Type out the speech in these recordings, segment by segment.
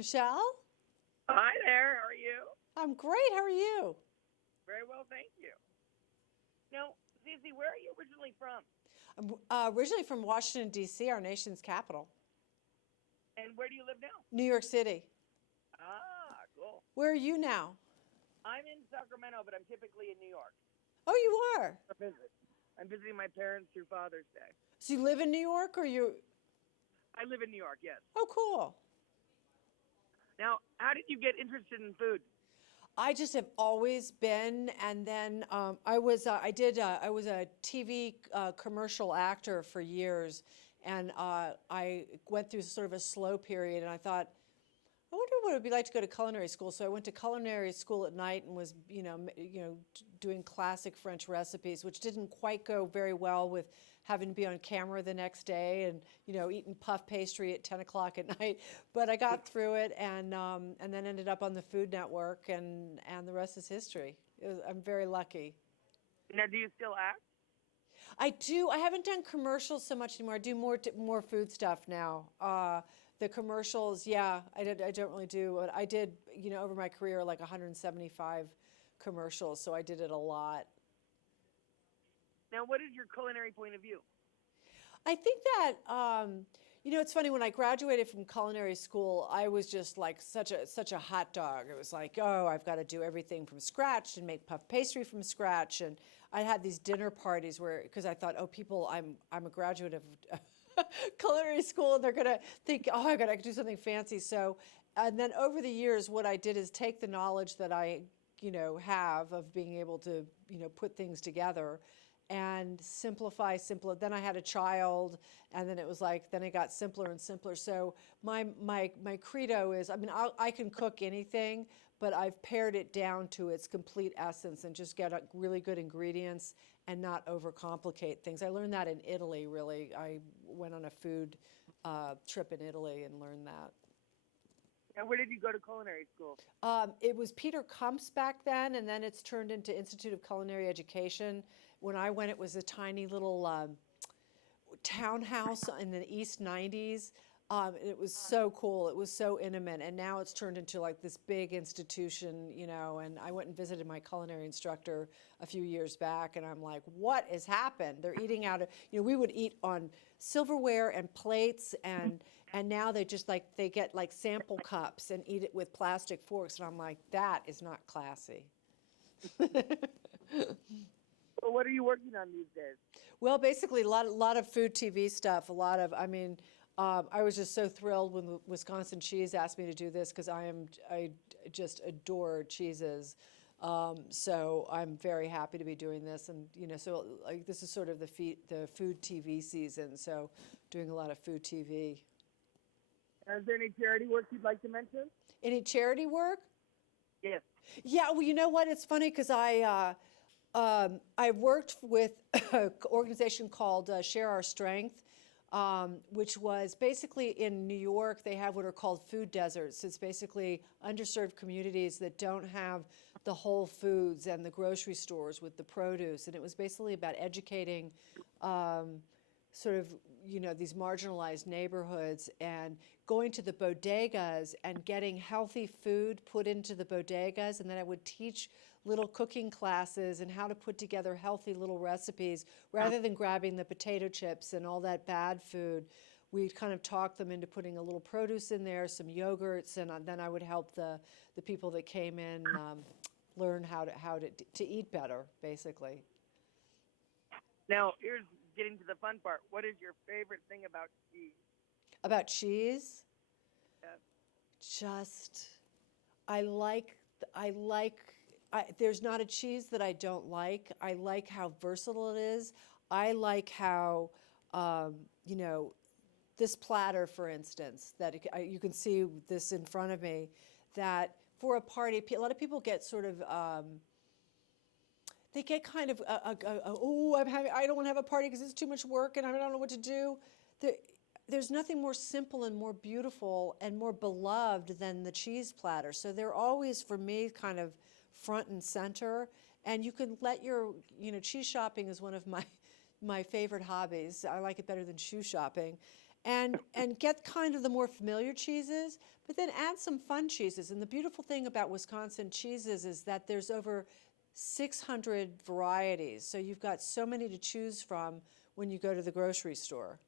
Michelle? Hi there, how are you? I'm great. How are you? Very well, thank you. Now, Cici, where are you originally from? I'm originally from Washington, D.C., our nation's capital. And where do you live now? New York City. Ah, cool. Where are you now? I'm in Sacramento, but I'm typically in New York Oh, you are? for visit. I'm visiting my parents through Father's Day. So you live in New York or you? I live in New York, yes. Oh, cool. Now, how did you get interested in food? I just have always been, and then I was a TV commercial actor for years, and I went through sort of a slow period, and I thought, I wonder what it would be like to go to culinary school. So I went to culinary school at night and was, doing classic French recipes, which didn't quite go very well with having to be on camera the next day and, eating puff pastry at 10 o'clock at night. But I got through it and then ended up on the Food Network, and the rest is history. I'm very lucky. Now, do you still act? I do. I haven't done commercials so much anymore. I do more food stuff now. The commercials, yeah, I don't really do. But I did, over my career, like 175 commercials, so I did it a lot. Now, what is your culinary point of view? I think that it's funny, when I graduated from culinary school, I was just like such a hot dog. It was like, oh, I've got to do everything from scratch and make puff pastry from scratch. And I had these dinner parties because I thought, oh, I'm a graduate of culinary school, and they're gonna think, oh, I gotta do something fancy. So, and then over the years, what I did is take the knowledge that I, have of being able to, put things together, and simplify. Then I had a child, and then it was like, then it got simpler and simpler. So my credo is, I can cook anything, but I've pared it down to its complete essence and just get really good ingredients and not overcomplicate things. I learned that in Italy, really. I went on a food trip in Italy and learned that. And where did you go to culinary school? It was Peter Kump's back then, and then it's turned into Institute of Culinary Education. When I went, it was a tiny little townhouse in the East 90s. It was so cool. It was so intimate. And now it's turned into like this big institution, and I went and visited my culinary instructor a few years back, and I'm like, what has happened? They're eating out of, we would eat on silverware and plates, and now they get like sample cups and eat it with plastic forks. And I'm like, that is not classy. Well, what are you working on these days? Well, basically a lot of food TV stuff, I was just so thrilled when Wisconsin Cheese asked me to do this, because I just adore cheeses. So I'm very happy to be doing this, and so like this is sort of the food TV season. So doing a lot of food TV. Is there any charity work you'd like to mention? Any charity work? Yes. Yeah. Well, you know what? It's funny because I worked with an organization called Share Our Strength. Which was basically in New York. They have what are called food deserts. It's basically underserved communities that don't have the whole foods and the grocery stores with the produce. And it was basically about educating sort of, these marginalized neighborhoods, and going to the bodegas and getting healthy food put into the bodegas. And then I would teach little cooking classes and how to put together healthy little recipes rather than grabbing the potato chips and all that bad food. We'd kind of talk them into putting a little produce in there, some yogurts, and then I would help the people that came in learn how to eat better, basically. Now, here's getting to the fun part. What is your favorite thing about cheese? About cheese? Yeah. There's not a cheese that I don't like. I like how versatile it is. I like how, this platter, for instance, that you can see this in front of me, that for a party, a lot of people get sort of, they get kind of, I don't want to have a party because it's too much work and I don't know what to do. There's nothing more simple and more beautiful and more beloved than the cheese platter. So they're always, for me, kind of front and center. And you can let your, cheese shopping is one of my favorite hobbies. I like it better than shoe shopping. and get kind of the more familiar cheeses, but then add some fun cheeses. And the beautiful thing about Wisconsin cheeses is that there's over 600 varieties. So you've got so many to choose from when you go to the grocery store.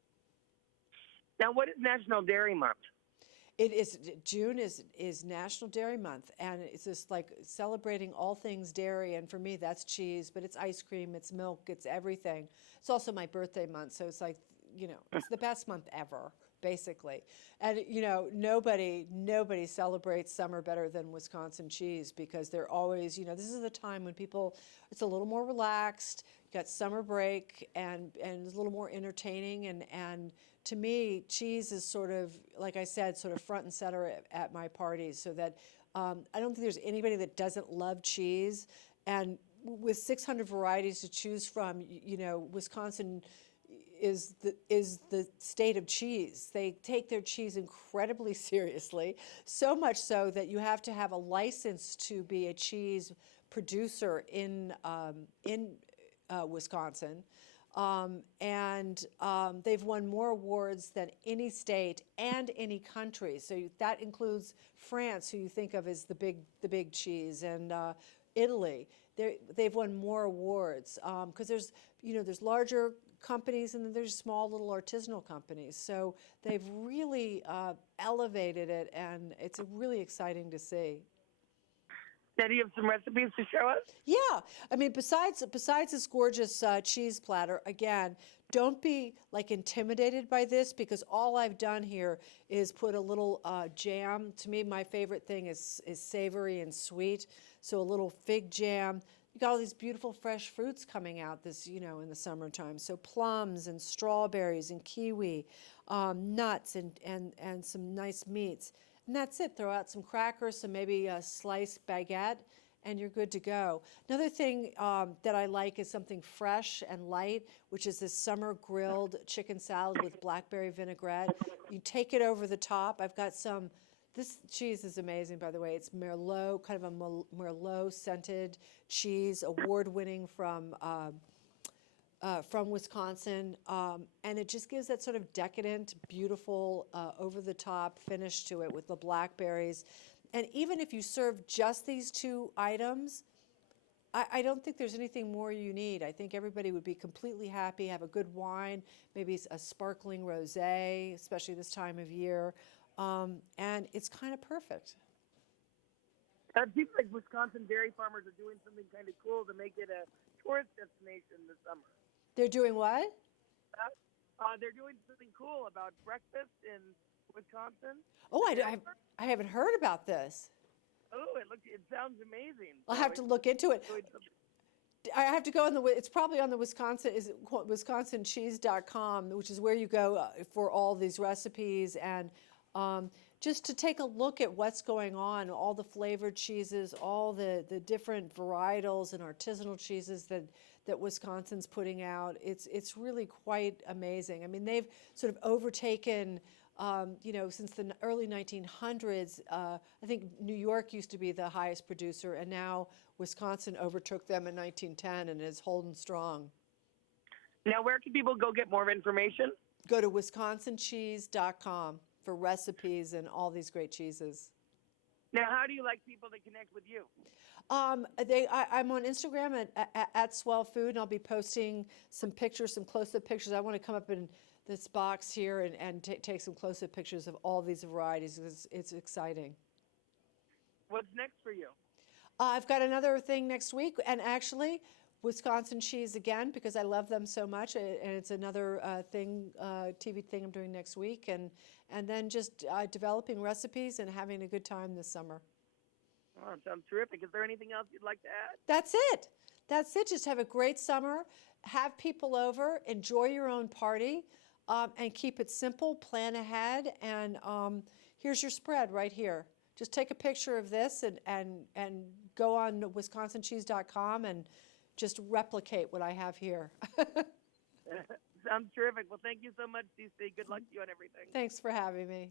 Now, what is National Dairy Month? It is June is National Dairy Month, and it's just like celebrating all things dairy. And for me, that's cheese, but it's ice cream, it's milk, it's everything. It's also my birthday month, so it's like, you know, it's the best month ever, basically. And you know, nobody celebrates summer better than Wisconsin cheese, because they're always, you know, this is the time when people, it's a little more relaxed. You got summer break, and it's a little more entertaining, and to me, cheese is sort of, like I said, sort of front and center at my parties, so that I don't think there's anybody that doesn't love cheese. And with 600 varieties to choose from, you know, Wisconsin is the state of cheese. They take their cheese incredibly seriously, so much so that you have to have a license to be a cheese producer in Wisconsin. They've won more awards than any state and any country. So that includes France, who you think of as the big cheese, and Italy. They've won more awards because there's larger companies and then there's small little artisanal companies. So they've really elevated it, and it's really exciting to see. Now, do you have some recipes to show us? Yeah, I mean, besides this gorgeous cheese platter, again, don't be like intimidated by this, because all I've done here is put a little jam. To me, my favorite thing is savory and sweet, so a little fig jam. You got all these beautiful fresh fruits coming out this, you know, in the summertime. So plums and strawberries and kiwi, nuts and some nice meats. And that's it. Throw out some crackers, some maybe a sliced baguette, and you're good to go. Another thing that I like is something fresh and light, which is this summer grilled chicken salad with blackberry vinaigrette. You take it over the top. I've got some, this cheese is amazing, by the way. It's Merlot, kind of a Merlot scented cheese, award-winning from Wisconsin, and it just gives that sort of decadent, beautiful, over-the-top finish to it with the blackberries. And even if you serve just these two items, I don't think there's anything more you need. I think everybody would be completely happy, have a good wine, maybe a sparkling rosé, especially this time of year, and it's kind of perfect. It seems like Wisconsin dairy farmers are doing something kind of cool to make it a tourist destination this summer. They're doing what? They're doing something cool about breakfast in Wisconsin. Oh, I haven't heard about this. Oh, it sounds amazing. I'll have to look into it. I have to go on it's probably on the wisconsincheese.com, which is where you go for all these recipes, and just to take a look at what's going on, all the flavored cheeses, all the different varietals and artisanal cheeses that Wisconsin's putting out. It's really quite amazing. I mean, they've sort of overtaken, since the early 1900s, I think New York used to be the highest producer, and now Wisconsin overtook them in 1910 and is holding strong. Now, where can people go get more information? Go to wisconsincheese.com for recipes and all these great cheeses. Now, how do you like people to connect with you? I'm on Instagram at Swell Food, and I'll be posting some pictures, some close-up pictures. I want to come up in this box here and take some close-up pictures of all these varieties. It's exciting. What's next for you? I've got another thing next week, and actually Wisconsin cheese again, because I love them so much, and it's another TV thing I'm doing next week, and then just developing recipes and having a good time this summer. Oh, sounds terrific. Is there anything else you'd like to add? That's it. That's it. Just have a great summer. Have people over. Enjoy your own party, and keep it simple. Plan ahead. And here's your spread right here. Just take a picture of this and go on wisconsincheese.com and just replicate what I have here. Sounds terrific. Well, thank you so much, Cici. Good luck to you on everything. Thanks for having me.